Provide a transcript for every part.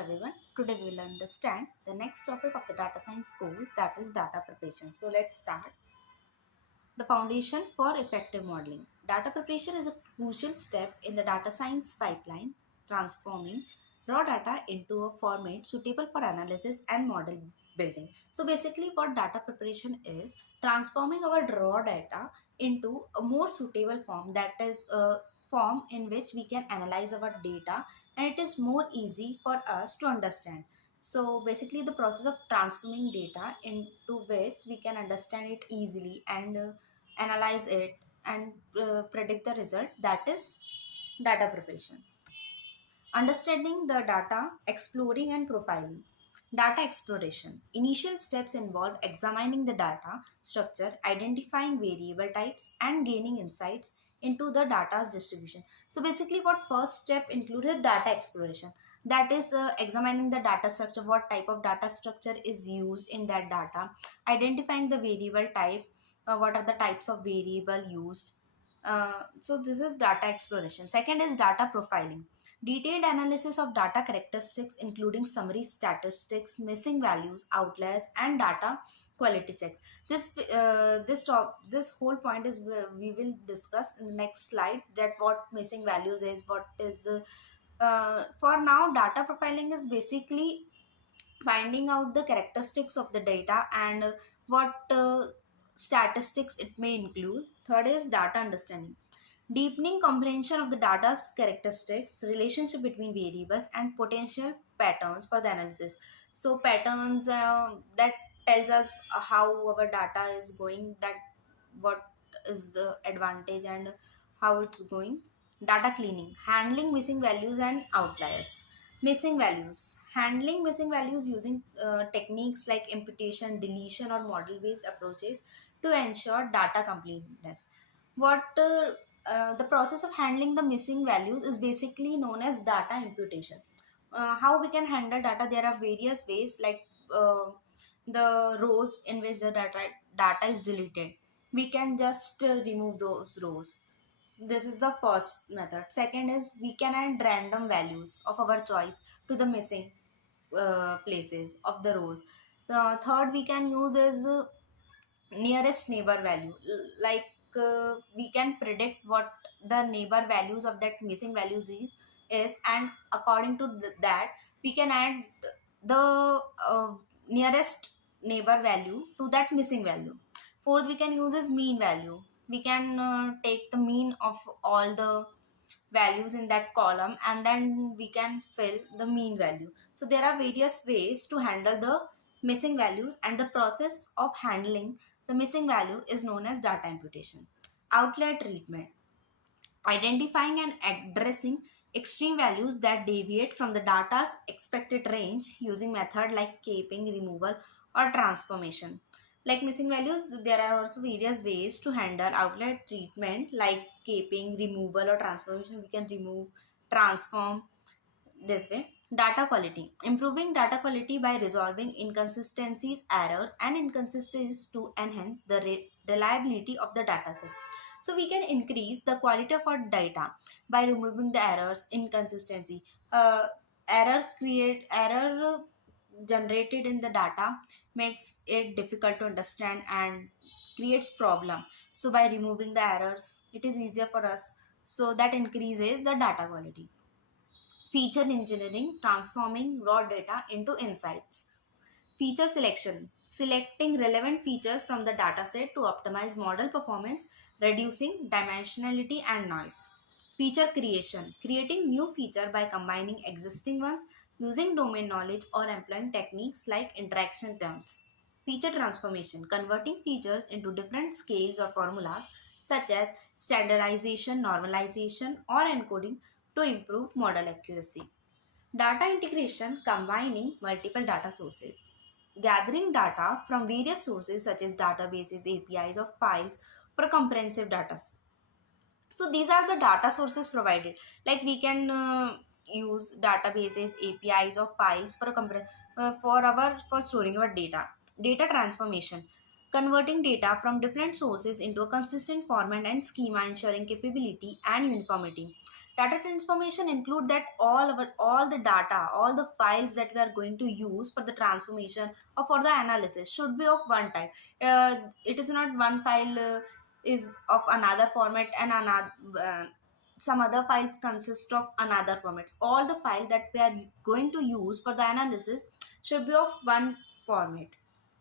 everyone. Today we will understand the next topic of the data science course, that is data preparation. So let's start. The foundation for effective modeling. Data preparation is a crucial step in the data science pipeline, transforming raw data into a format suitable for analysis and model building. So basically what data preparation is, transforming our raw data into a more suitable form, that is a form in which we can analyze our data and it is more easy for us to understand. So basically the process of transforming data into which we can understand it easily and analyze it and predict the result, that is data preparation. Understanding the data, exploring and profiling. Data exploration. Initial steps involve examining the data structure, identifying variable types, and gaining insights into the data's distribution. So basically, what first step included data exploration. That is examining the data structure, what type of data structure is used in that data, identifying the variable type, what are the types of variable used. So this is data exploration. Second is data profiling. Detailed analysis of data characteristics, including summary statistics, missing values, outliers, and data quality checks. This whole point is we will discuss in the next slide, that what missing values is, what is. For now, data profiling is basically finding out the characteristics of the data and what statistics it may include. Third is data understanding. Deepening comprehension of the data's characteristics, relationship between variables, and potential patterns for the analysis. So patterns that tells us how our data is going, that what is the advantage and how it's going. Data cleaning, handling missing values and outliers. Missing values, handling missing values using techniques like imputation, deletion, or model based approaches to ensure data completeness. What The process of handling the missing values is basically known as data imputation. How we can handle data? There are various ways, like the rows in which the data is deleted. We can just remove those rows. This is the first method. Second is we can add random values of our choice to the missing places of the rows. The third we can use is nearest neighbor value. Like we can predict what the neighbor values of that missing values is, and according to that we can add the nearest neighbor value to that missing value. Fourth we can use is mean value. We can take the mean of all the values in that column and then we can fill the mean value. So there are various ways to handle the missing values, and the process of handling the missing value is known as data imputation. Outlier treatment, identifying and addressing extreme values that deviate from the data's expected range using method like caping, removal, or transformation. Like missing values, there are also various ways to handle outlier treatment like caping, removal, or transformation. We can remove, transform this way. Data quality, improving data quality by resolving inconsistencies, errors, and inconsistencies to enhance the reliability of the dataset. So we can increase the quality of our data by removing the errors, inconsistency. uh, Error generated in the data makes it difficult to understand and creates problem. So by removing the errors it is easier for us, so that increases the data quality. Feature engineering, transforming raw data into insights. Feature selection, selecting relevant features from the dataset to optimize model performance, reducing dimensionality and noise. Feature creation, creating new feature by combining existing ones, using domain knowledge or employing techniques like interaction terms. Feature transformation, converting features into different scales or formulas such as standardization, normalization, or encoding to improve model accuracy. Data integration, combining multiple data sources, gathering data from various sources such as databases, APIs, or files for comprehensive data. So these are the data sources provided. Like we can use databases, APIs, or files for for storing our data. Data transformation, converting data from different sources into a consistent format and schema, ensuring capability and uniformity. Data transformation include that all the data, all the files that we are going to use for the transformation or for the analysis should be of one type. It is not one file is of another format and another some other files consist of another formats. All the file that we are going to use for the analysis should be of one format.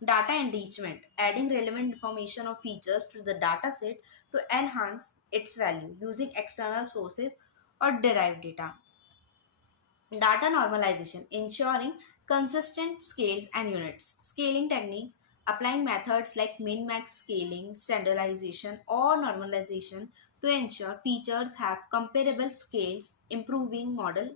Data enrichment, adding relevant information or features to the data set to enhance its value using external sources or derived data. Data normalization, ensuring consistent scales and units. Scaling techniques, applying methods like min-max scaling, standardization, or normalization to ensure features have comparable scales, improving model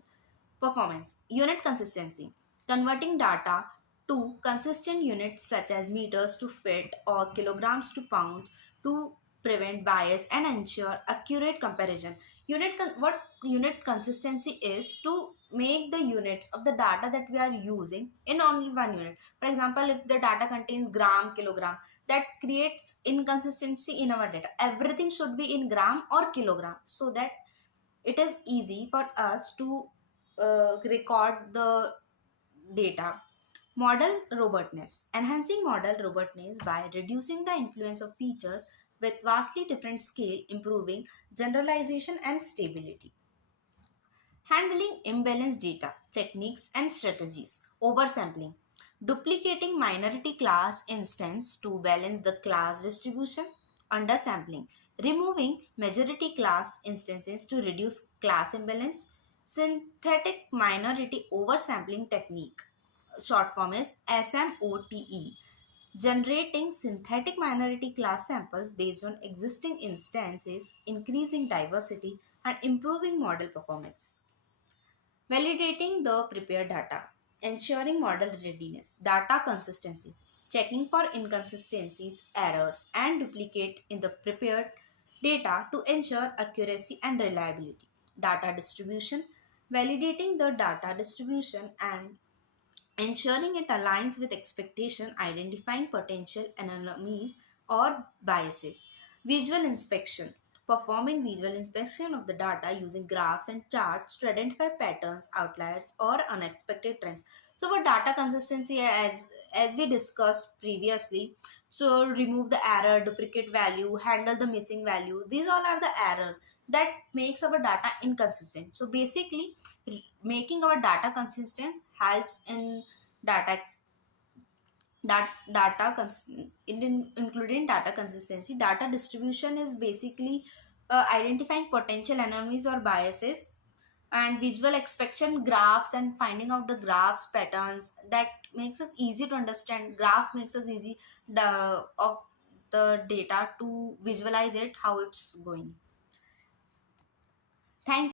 performance. Unit consistency, converting data to consistent units such as meters to feet or kilograms to pounds to prevent bias and ensure accurate comparison. What unit consistency is to make the units of the data that we are using in only one unit. For example, if the data contains gram, kilogram, that creates inconsistency in our data. Everything should be in gram or kilogram so that it is easy for us to record the data. Model robustness, enhancing model robustness by reducing the influence of features with vastly different scale, improving generalization and stability. Handling imbalanced data, techniques and strategies. Oversampling, duplicating minority class instance to balance the class distribution. Undersampling, removing majority class instances to reduce class imbalance. Synthetic minority oversampling technique, short form is SMOTE, generating synthetic minority class samples based on existing instances, increasing diversity and improving model performance. Validating the prepared data, ensuring model readiness, data consistency, checking for inconsistencies, errors, and duplicate in the prepared data to ensure accuracy and reliability. Data distribution, validating the data distribution and ensuring it aligns with expectation, identifying potential anomalies or biases. Visual inspection, performing visual inspection of the data using graphs and charts to identify patterns, outliers, or unexpected trends. So, for data consistency, as we discussed previously, so remove the error, duplicate value, handle the missing value. These all are the error that makes our data inconsistent. So basically, making our data consistent helps in data that data including data consistency. Data distribution is basically identifying potential anomalies or biases, and visual inspection graphs and finding out the graphs patterns that makes us easy to understand. Graph makes us easy of the data to visualize it how it's going. Thank